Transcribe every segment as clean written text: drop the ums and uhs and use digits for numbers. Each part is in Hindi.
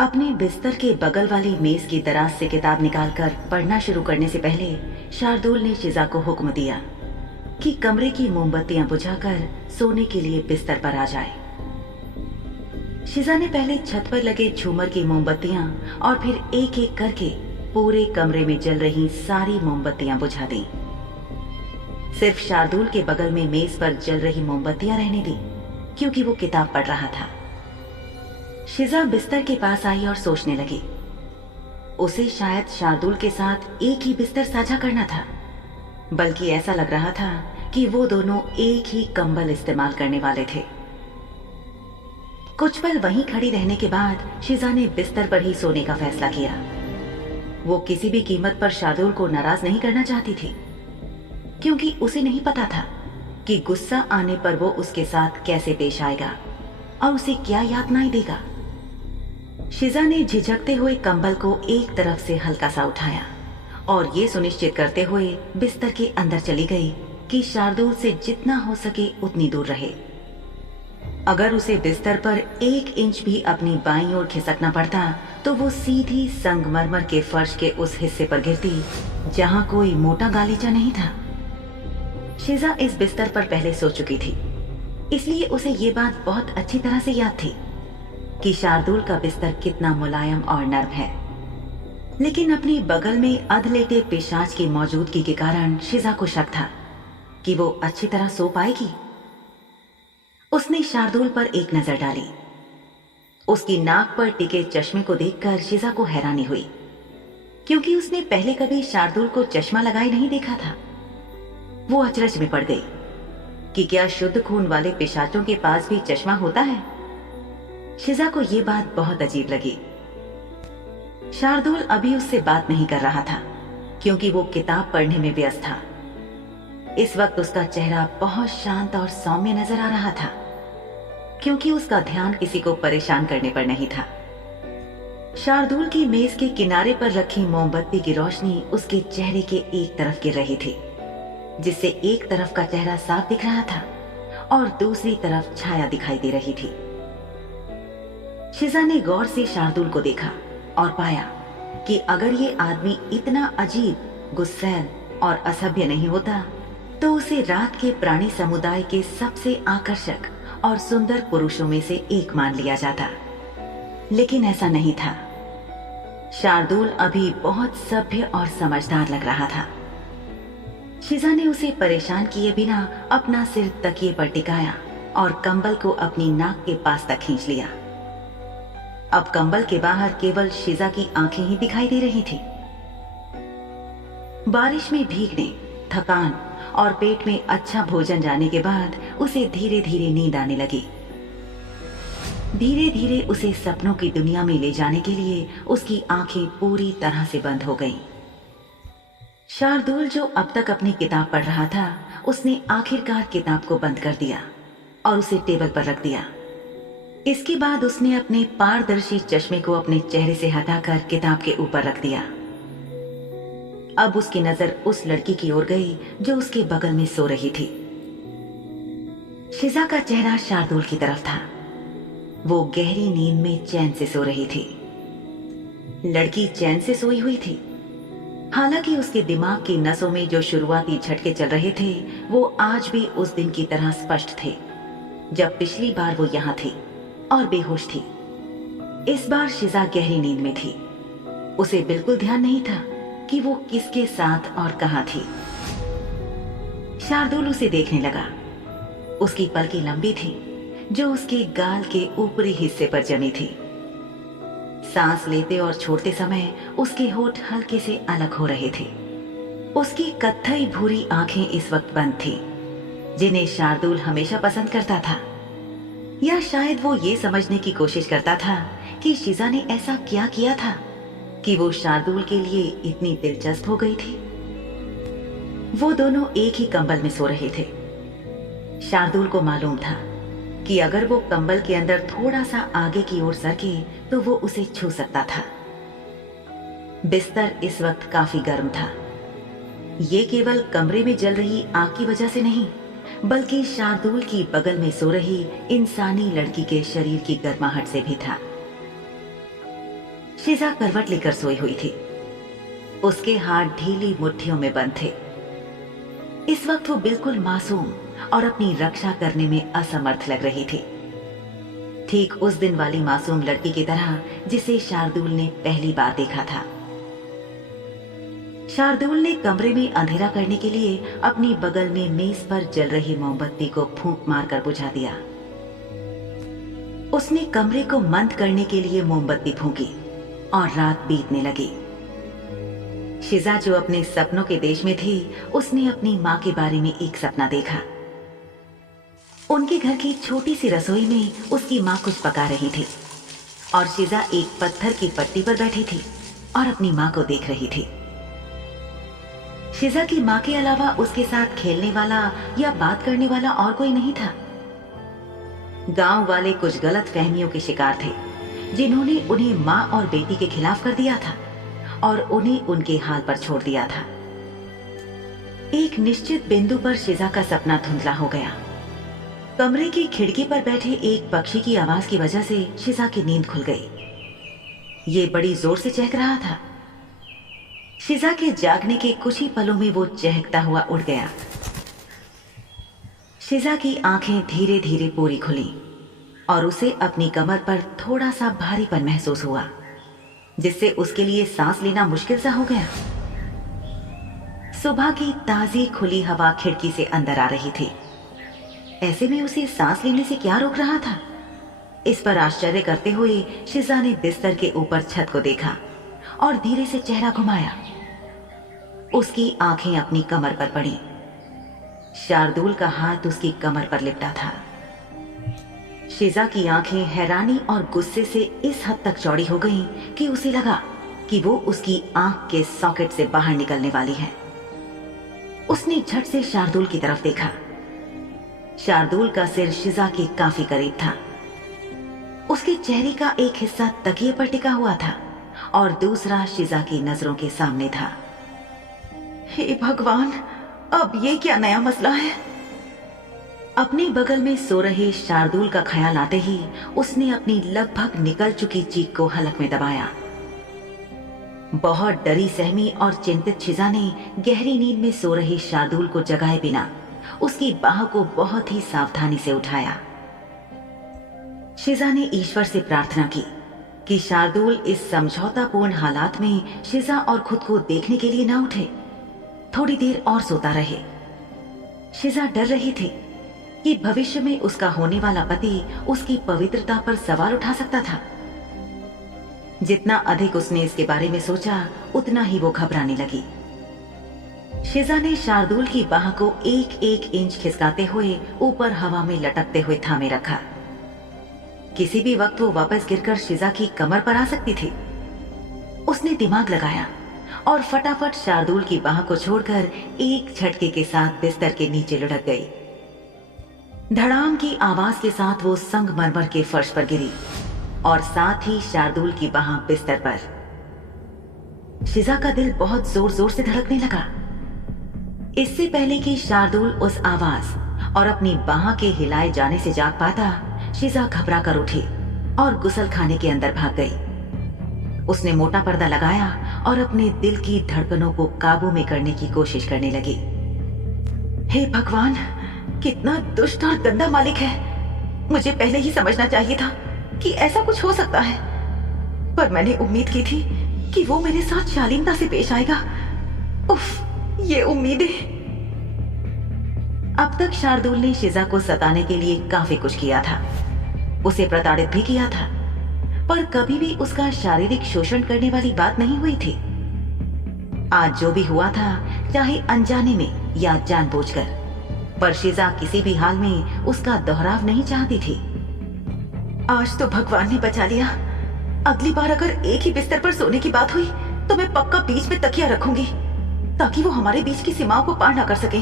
अपने बिस्तर के बगल वाली मेज की दराज से किताब निकालकर पढ़ना शुरू करने से पहले शार्दुल ने शिजा को हुक्म दिया कि कमरे की मोमबत्तियां बुझाकर सोने के लिए बिस्तर पर आ जाए। शिजा ने पहले छत पर लगे झूमर की मोमबत्तियां और फिर एक एक करके पूरे कमरे में जल रही सारी मोमबत्तियां बुझा दी। सिर्फ शार्दुल के बगल में मेज पर जल रही मोमबत्तियां रहने दी, क्योंकि वो किताब पढ़ रहा था। शिजा बिस्तर के पास आई और सोचने लगी। उसे शायद शार्दुल के साथ एक ही बिस्तर साझा करना था, बल्कि ऐसा लग रहा था कि वो दोनों एक ही कंबल इस्तेमाल करने वाले थे। कुछ पल वहीं खड़ी रहने के बाद शिजा ने बिस्तर पर ही सोने का फैसला किया। वो किसी भी कीमत पर शार्दुल को नाराज नहीं करना चाहती थी, क्योंकि उसे नहीं पता था कि गुस्सा आने पर वो उसके साथ कैसे पेश आएगा और उसे क्या यातनाएं देगा। शिजा ने झिझकते हुए कंबल को एक तरफ से हल्का सा उठाया और ये सुनिश्चित करते हुए बिस्तर के अंदर चली गई कि शार्दुल से जितना हो सके उतनी दूर रहे। अगर उसे बिस्तर पर 1 इंच भी अपनी बाईं ओर खिसकना पड़ता तो वो सीधी संगमरमर के फर्श के उस हिस्से पर गिरती जहां कोई मोटा गालीचा नहीं था। शिजा इस बिस्तर पर पहले सो चुकी थी, इसलिए उसे ये बात बहुत अच्छी तरह से याद थी कि शार्दुल का बिस्तर कितना मुलायम और नर्म है। लेकिन अपनी बगल में अधलेटे पिशाच की मौजूदगी के कारण शिजा को शक था कि वो अच्छी तरह सो पाएगी। उसने शार्दुल पर एक नजर डाली। उसकी नाक पर टिके चश्मे को देखकर शिजा को हैरानी हुई, क्योंकि उसने पहले कभी शार्दुल को चश्मा लगाए नहीं देखा था। वो अचरज में पड़ गई कि क्या शुद्ध खून वाले पिशाचों के पास भी चश्मा होता है। शिजा को यह बात बहुत अजीब लगी। शार्दुल अभी उससे बात नहीं कर रहा था, क्योंकि वो किताब पढ़ने में व्यस्त था। इस वक्त उसका चेहरा बहुत शांत और सौम्य नजर आ रहा था, क्योंकि उसका ध्यान किसी को परेशान करने पर नहीं था। शार्दुल की मेज के किनारे पर रखी मोमबत्ती की रोशनी उसके चेहरे के एक तरफ गिर रही थी, जिससे एक तरफ का चेहरा साफ दिख रहा था और दूसरी तरफ छाया दिखाई दे रही थी। शिजा ने गौर से शार्दुल को देखा और पाया कि अगर ये आदमी इतना अजीब, गुस्सैल और असभ्य नहीं होता तो उसे रात के प्राणी समुदाय के सबसे आकर्षक और सुंदर पुरुषों में से एक मान लिया जाता। लेकिन ऐसा नहीं था। शार्दुल अभी बहुत सभ्य और समझदार लग रहा था। शिजा ने उसे परेशान किए बिना अपना सिर तकिए पर टिकाया और कंबल को अपनी नाक के पास तक खींच लिया। अब कंबल के बाहर केवल शिजा की आंखें ही दिखाई दे रही थी। बारिश में भीगने, थकान और पेट में अच्छा भोजन जाने के बाद उसे धीरे धीरे नींद आने लगी। धीरे धीरे उसे सपनों की दुनिया में ले जाने के लिए उसकी आंखें पूरी तरह से बंद हो गईं। शार्दुल, जो अब तक अपनी किताब पढ़ रहा था, उसने आखिरकार किताब को बंद कर दिया और उसे टेबल पर रख दिया। इसके बाद उसने अपने पारदर्शी चश्मे को अपने चेहरे से हटाकर किताब के ऊपर रख दिया। अब उसकी नजर उस लड़की की ओर गई जो उसके बगल में सो रही थी। शिजा का चेहरा शार्दुल की तरफ था। वो गहरी नींद में चैन से सो रही थी। लड़की चैन से सोई हुई थी। हालांकि उसके दिमाग की नसों में जो शुरुआती झटके चल रहे थे वो आज भी उस दिन की तरह स्पष्ट थे जब पिछली बार वो यहां थी और बेहोश थी। इस बार शिजा गहरी नींद में थी। उसे बिल्कुल ध्यान नहीं था कि वो किसके साथ और कहां थी। शार्दुल उसे देखने लगा। उसकी पलकें लंबी थी जो उसके गाल के ऊपरी हिस्से पर जमी थी। सांस लेते और छोड़ते समय उसके होठ हल्के से अलग हो रहे थे। उसकी कत्थई भूरी आंखें इस वक्त बंद थी, जिन्हें शार्दुल हमेशा पसंद करता था। या शायद वो ये समझने की कोशिश करता था कि शिजा ने ऐसा क्या किया था कि वो शार्दुल के लिए इतनी दिलचस्प हो गई थी। वो दोनों एक ही कंबल में सो रहे थे। शार्दुल को मालूम था कि अगर वो कंबल के अंदर थोड़ा सा आगे की ओर सरके तो वो उसे छू सकता था। बिस्तर इस वक्त काफी गर्म था। ये केवल कमरे में जल रही आग की वजह से नहीं, बल्कि शार्दुल की बगल में सो रही इंसानी लड़की के शरीर की गर्माहट से भी था। शिजा करवट लेकर सोई हुई थी। उसके हाथ ढीली मुट्ठियों में बंद थे। इस वक्त वो बिल्कुल मासूम और अपनी रक्षा करने में असमर्थ लग रही थी, ठीक उस दिन वाली मासूम लड़की की तरह जिसे शार्दुल ने पहली बार देखा था। शार्दुल ने कमरे में अंधेरा करने के लिए अपनी बगल में मेज पर जल रही मोमबत्ती को फूंक मारकर बुझा दिया। उसने कमरे को मंद करने के लिए मोमबत्ती फूंकी और रात बीतने लगी। शिजा जो अपने सपनों के देश में थी, उसने अपनी माँ के बारे में एक सपना देखा। उनके घर की छोटी सी रसोई में उसकी माँ कुछ पका रही थी और शिजा एक पत्थर की पट्टी पर बैठी थी और अपनी माँ को देख रही थी। शिजा की माँ के अलावा उसके साथ खेलने वाला या बात करने वाला और कोई नहीं था। गांव वाले कुछ गलत फहमियों के शिकार थे, जिन्होंने उन्हें माँ और बेटी के खिलाफ कर दिया था और उन्हें उनके हाल पर छोड़ दिया था। एक निश्चित बिंदु पर शिजा का सपना धुंधला हो गया। कमरे की खिड़की पर बैठे एक पक्षी की आवाज की वजह से शिजा की नींद खुल गई। ये बड़ी जोर से चहक रहा था। शिजा के जागने के कुछ ही पलों में वो चहकता हुआ उड़ गया। शिजा की आंखें धीरे धीरे पूरी खुली और उसे अपनी कमर पर थोड़ा सा भारीपन महसूस हुआ, जिससे उसके लिए सांस लेना मुश्किल सा हो गया। सुबह की ताजी खुली हवा खिड़की से अंदर आ रही थी। ऐसे में उसे सांस लेने से क्या रोक रहा था? इस पर आश्चर्य करते हुए शिजा ने बिस्तर के ऊपर छत को देखा और धीरे से चेहरा घुमाया। उसकी आंखें अपनी कमर पर पड़ी। शार्दुल का हाथ उसकी कमर पर लिपटा था। शिजा की आंखें हैरानी और गुस्से से इस हद तक चौड़ी हो गईं कि उसे लगा कि वो उसकी आंख के सॉकेट से बाहर निकलने वाली है। उसने झट से शार्दुल की तरफ देखा। शार्दुल का सिर शिजा के काफी करीब था। उसके चेहरे का एक हिस्सा तकिए पर टिका हुआ था और दूसरा शिजा की नजरों के सामने था। हे भगवान, अब ये क्या नया मसला है? अपने बगल में सो रहे शार्दुल का ख्याल आते ही उसने अपनी लगभग निकल चुकी चीख को हलक में दबाया। बहुत डरी सहमी और चिंतित शिजा ने गहरी नींद में सो रहे शार्दुल को जगाए बिना उसकी बाह को बहुत ही सावधानी से उठाया। शिजा ने ईश्वर से प्रार्थना की कि शार्दुल इस समझौतापूर्ण हालात में शिजा और खुद को देखने के लिए न उठे, थोड़ी देर और सोता रहे। शिजा डर रही थी कि भविष्य में उसका होने वाला पति उसकी पवित्रता पर सवाल उठा सकता था। जितना अधिक उसने इसके बारे में सोचा, उतना ही वो घबराने लगी। शिजा ने शार्दुल की बाह को एक एक इंच खिसकाते हुए ऊपर हवा में लटकते हुए थामे रखा। किसी भी वक्त वो वापस गिरकर शिजा की कमर पर आ सकती थी। उसने दिमाग लगाया और फटाफट शार्दुल की बाह को छोड़कर एक झटके के साथ बिस्तर के नीचे लुढ़क गई। धड़ाम की आवाज के साथ वो संगमरमर के फर्श पर गिरी और साथ ही शार्दुल की बाह बिस्तर पर। शिजा का दिल बहुत जोर जोर से धड़कने लगा। इससे पहले कि शार्दुल उस आवाज और अपनी बाह के हिलाए जाने से जाग पाता, शिजा घबरा कर उठी और गुसल खाने के अंदर भाग गई। उसने मोटा पर्दा लगाया और अपने दिल की धड़कनों को काबू में करने की कोशिश करने लगी। हे भगवान, कितना दुष्ट और गंदा मालिक है। मुझे पहले ही समझना चाहिए था कि ऐसा कुछ हो सकता है, पर मैंने उम्मीद की थी कि वो मेरे साथ शालीनता से पेश आएगा। उफ, ये उम्मीदें। अब तक शार्दुल ने शिजा को सताने के लिए काफी कुछ किया था। उसे प्रताड़ित भी किया था, पर कभी भी उसका शारीरिक शोषण करने वाली बात नहीं हुई थी। आज जो भी हुआ था, चाहे अनजाने में या जानबूझकर, पर शिजा किसी भी हाल में उसका दोहराव नहीं चाहती थी। आज तो भगवान ने बचा लिया। अगली बार अगर एक ही बिस्तर पर सोने की बात हुई तो मैं पक्का बीच में तकिया रखूंगी, ताकि वो हमारे बीच की सीमाओं को पार ना कर सके।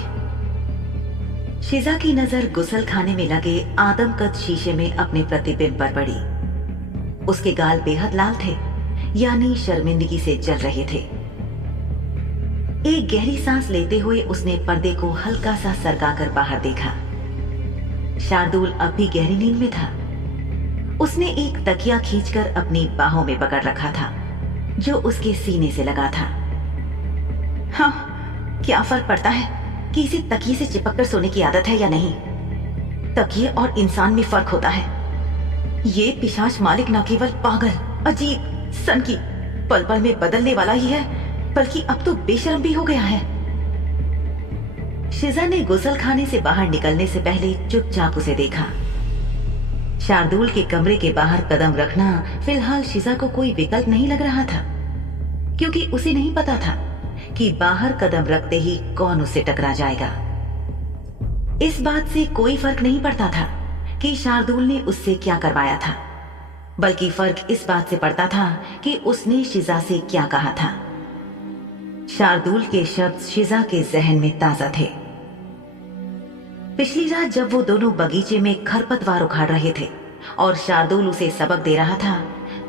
शिजा की नजर गुसल खाने में लगे आदमकद शीशे में अपने प्रतिबिंब पर पड़ी। उसके गाल बेहद लाल थे, यानी शर्मिंदगी से जल रहे थे। एक गहरी सांस लेते हुए उसने पर्दे को हल्का सा सरकाकर बाहर देखा। शार्दुल अब भी गहरी नींद में था। उसने एक तकिया खींचकर अपनी बाहों में पकड़ रखा था जो उसके सीने से लगा था। हाँ, क्या फर्क पड़ता है कि इसे तकिए से चिपक कर सोने की आदत है या नहीं। तकिए और इंसान में फर्क होता है। ये पिशाच मालिक न केवल पागल, अजीब, सनकी, पल पल में बदलने वाला ही है, बल्कि अब तो बेशर्म भी हो गया है। शिजा ने गुसलखाने से बाहर निकलने से पहले चुपचाप उसे देखा। शार्दुल के कमरे के बाहर कदम रखना फिलहाल शिजा को कोई विकल्प नहीं लग रहा था, क्योंकि उसे नहीं पता था कि बाहर कदम रखते ही कौन उससे टकरा जाएगा। इस बात से कोई फर्क नहीं पड़ता था कि शार्दुल ने उससे क्या करवाया था, बल्कि फर्क इस बात से पड़ता था कि उसने शिजा से क्या कहा था। शार्दुल के शब्द शिजा के जहन में ताजा थे। पिछली रात जब वो दोनों बगीचे में खरपतवार उखाड़ रहे थे और शार्दुल उसे सबक दे रहा था,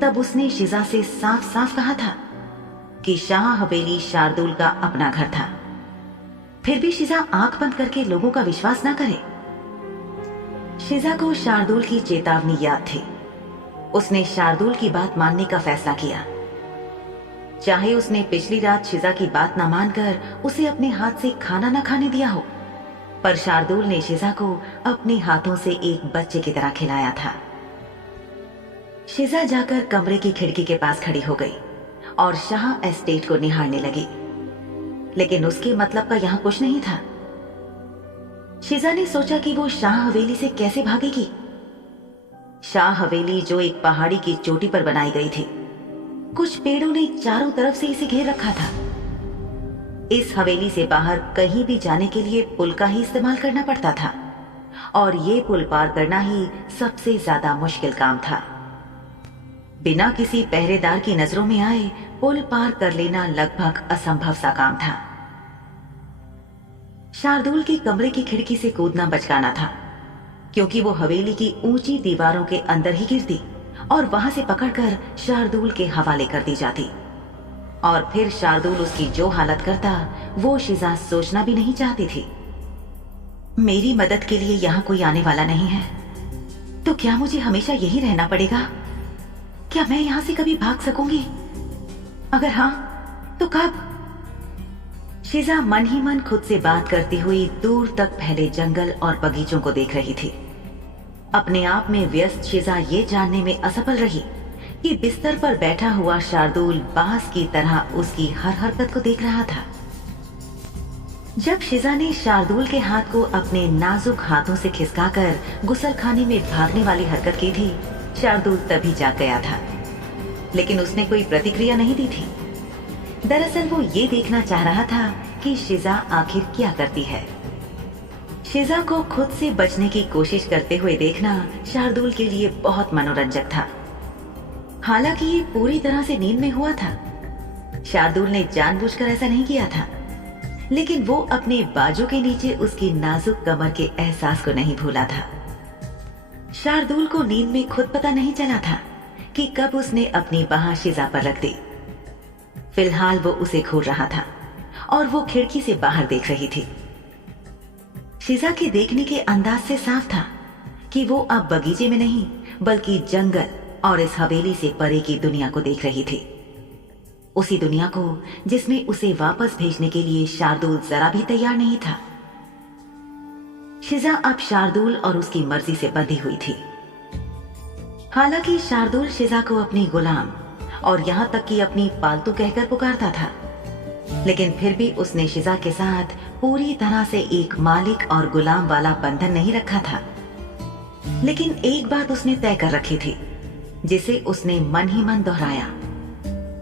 तब उसने शिजा से साफ साफ कहा था कि शाह हवेली शार्दुल का अपना घर था। फिर भी शिजा आंख बंद करके लोगों का विश्वास ना करे। शिजा को शार्दुल की चेतावनी याद थी। उसने शार्दुल की बात मानने का फैसला किया। चाहे उसने पिछली रात शिजा की बात ना मानकर उसे अपने हाथ से खाना ना खाने दिया हो, पर शार्दुल ने शिजा को अपने हाथों से एक बच्चे की तरह खिलाया था। शिजा जाकर कमरे की खिड़की के पास खड़ी हो गई और शाह एस्टेट को निहारने लगी, लेकिन उसके मतलब का यहां कुछ नहीं था। शिजा ने सोचा कि वो शाह हवेली से कैसे भागेगी। शाह हवेली जो एक पहाड़ी की चोटी पर बनाई गई थी, कुछ पेड़ों ने चारों तरफ से इसे घेर रखा था। इस हवेली से बाहर कहीं भी जाने के लिए पुल का ही इस्तेमाल करना पड़ता था, और ये पुल पार करना ही सबसे ज्यादा मुश्किल काम था। बिना किसी पहरेदार की नजरों में आए पुल पार कर लेना लगभग असंभव सा काम था। शार्दुल के कमरे की खिड़की से कूदना बचकाना था, क्योंकि वो हवेली की ऊंची दीवारों के अंदर ही गिरती और वहां से पकड़कर शार्दुल के हवाले कर दी जाती, और फिर शार्दुल उसकी जो हालत करता वो शिजा सोचना भी नहीं चाहती थी। मेरी मदद के लिए यहाँ कोई आने वाला नहीं है, तो क्या मुझे हमेशा यही रहना पड़ेगा? क्या मैं यहाँ से कभी भाग सकूंगी? अगर हाँ, तो कब? शिजा मन ही मन खुद से बात करती हुई दूर तक फैले जंगल और बगीचों को देख रही थी। अपने आप में व्यस्त शिजा ये जानने में असफल रही कि बिस्तर पर बैठा हुआ शार्दुल बाज की तरह उसकी हर हरकत को देख रहा था। जब शिजा ने शार्दुल के हाथ को अपने नाजुक हाथों से खिसकाकर गुसलखाने में भागने वाली हरकत की थी, शार्दुल तभी जाग गया था, लेकिन उसने कोई प्रतिक्रिया नहीं दी थी। दरअसल वो ये देखना चाह रहा था कि शिजा आखिर क्या करती है। शिजा को खुद से बचने की कोशिश करते हुए देखना शार्दुल के लिए बहुत मनोरंजक था। हालांकि ये पूरी तरह से नींद में हुआ था। शार्दुल ने जानबूझकर ऐसा नहीं किया था, लेकिन वो अपने बाजू के नीचे उसकी नाजुक कमर के एहसास को नहीं भूला था। शार्दुल को नींद में खुद पता नहीं चला था कि कब उसने अपनी बाह शिजा पर रख दी। फिलहाल वो उसे घूर रहा था और वो खिड़की से बाहर देख रही थी। शिजा के देखने के अंदाज से साफ था कि वो अब बगीचे में नहीं बल्कि जंगल और इस हवेली से परे की दुनिया को देख रही थी। उसी दुनिया को जिसमें उसे वापस भेजने के लिए शार्दुल जरा भी तैयार नहीं था। शिजा अब शार्दुल और उसकी मर्जी से बंधी हुई थी। हालांकि शार्दुल शिजा को अपनी गुलाम और यहां तक कि अपनी पालतू कहकर पुकारता था, लेकिन फिर भी उसने शिजा के साथ पूरी तरह से एक मालिक और गुलाम वाला बंधन नहीं रखा था। लेकिन एक बात उसने तय कर रखी थी, जिसे उसने मन ही मन दोहराया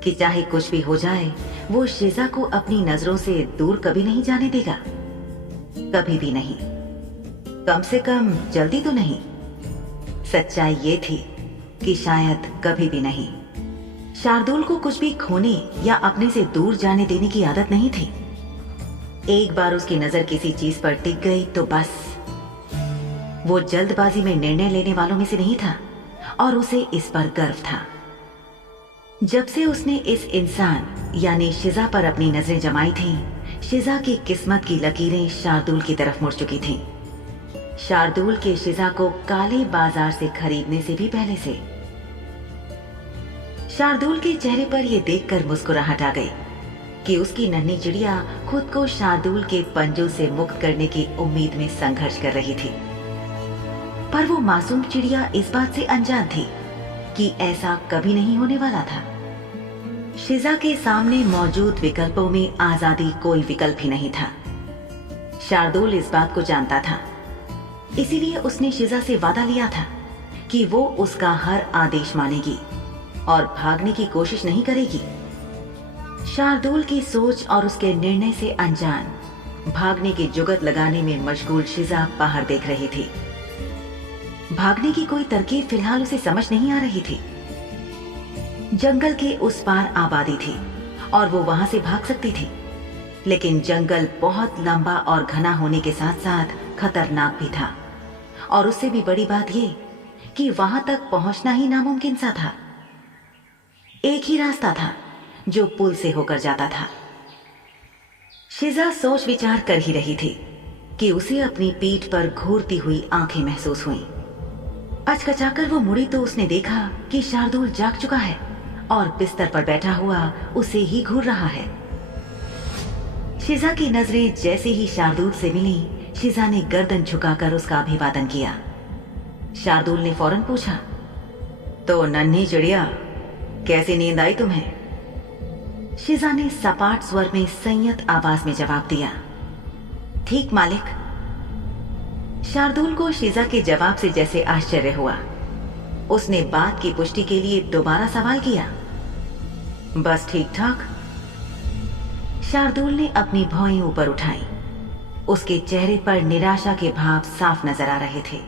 कि चाहे कुछ भी हो जाए, वो शिजा को अपनी नजरों से दूर कभी नहीं जाने देगा। कभी भी नहीं, कम से कम जल्दी तो नहीं। सच्चाई ये थी कि शायद कभी भी नहीं। शार्दुल को कुछ भी खोने या अपने से दूर जाने देने की आदत नहीं थी। एक बार उसकी नजर किसी चीज पर टिक गई तो बस। वो जल्दबाजी में निर्णय लेने वालों में से नहीं था और उसे इस पर गर्व था। जब से उसने इस इंसान यानी शिजा पर अपनी नजरें जमाई थीं, शिजा की किस्मत की लकीरें शार्दुल की तरफ मुड़ चुकी थीं। शार्दुल के शिजा को काले बाजार से खरीदने से भी पहले से। शार्दुल के चेहरे पर यह देखकर मुस्कुराहट आ गई कि उसकी नन्ही चिड़िया खुद को शार्दुल के पंजों से मुक्त करने की उम्मीद में संघर्ष कर रही थी। पर वो मासूम चिड़िया इस बात से अनजान थी कि ऐसा कभी नहीं होने वाला था। शिजा के सामने मौजूद विकल्पों में आजादी कोई विकल्प ही नहीं था। शार्दुल इस बात को जानता था, इसीलिए उसने शिजा से वादा लिया था कि वो उसका हर आदेश मानेगी और भागने की कोशिश नहीं करेगी। शार्दुल की सोच और उसके निर्णय से अनजान भागने की जुगत लगाने में मशगूल शिजा बाहर देख रही थी। भागने की कोई तरकीब फिलहाल उसे समझ नहीं आ रही थी। जंगल के उस पार आबादी थी और वो वहां से भाग सकती थी, लेकिन जंगल बहुत लंबा और घना होने के साथ साथ खतरनाक भी था, और उससे भी बड़ी बात ये कि वहां तक पहुंचना ही नामुमकिन सा था। एक ही रास्ता था जो पुल से होकर जाता था। शिजा सोच विचार कर ही रही थी कि उसे अपनी पीठ पर घूरती हुई आंखें महसूस हुईं। अचकचाकर वो मुड़ी तो उसने देखा कि शार्दुल जाग चुका है और बिस्तर पर बैठा हुआ उसे ही घूर रहा है। शिजा की नजरें जैसे ही शार्दुल से मिली, शिजा ने गर्दन झुकाकर उसका अभिवादन किया। शार्दुल ने फौरन पूछा, तो नन्ही चिड़िया, कैसी नींद आई तुम्हें? शिजा ने सपाट स्वर में संयत आवाज में जवाब दिया, ठीक मालिक। शार्दुल को शिजा के जवाब से जैसे आश्चर्य हुआ। उसने बात की पुष्टि के लिए दोबारा सवाल किया, बस ठीक ठाक। शार्दुल ने अपनी भौहें ऊपर उठाई। उसके चेहरे पर निराशा के भाव साफ नजर आ रहे थे।